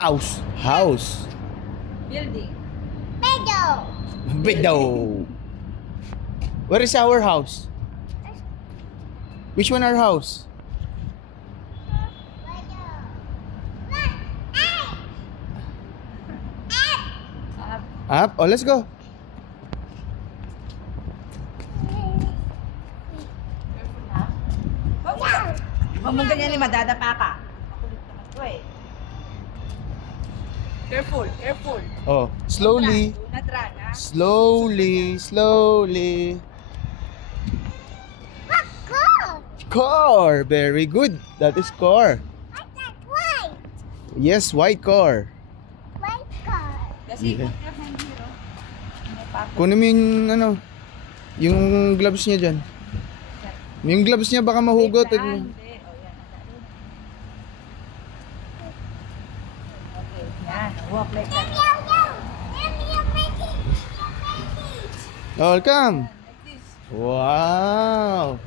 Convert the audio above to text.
House. House. Building. Window. Where is our house? Which one our house? Up. Oh, let's go. Huwag mong ganyan ni madadapa ka. Makulit naman ko eh. Careful, careful. Oh, slowly. Do not run, ha? Slowly, slowly. Car. Very good. That is car. Yes, white car. Kasi Yeah. put your hand here, oh. May pato. Kunin mo yung ano, yung gloves niya dyan. Yung gloves niya baka mahugot. Wait lang, hindi. Oh, yan. Okay, yan. Walk like that. Welcome. Like this. Wow.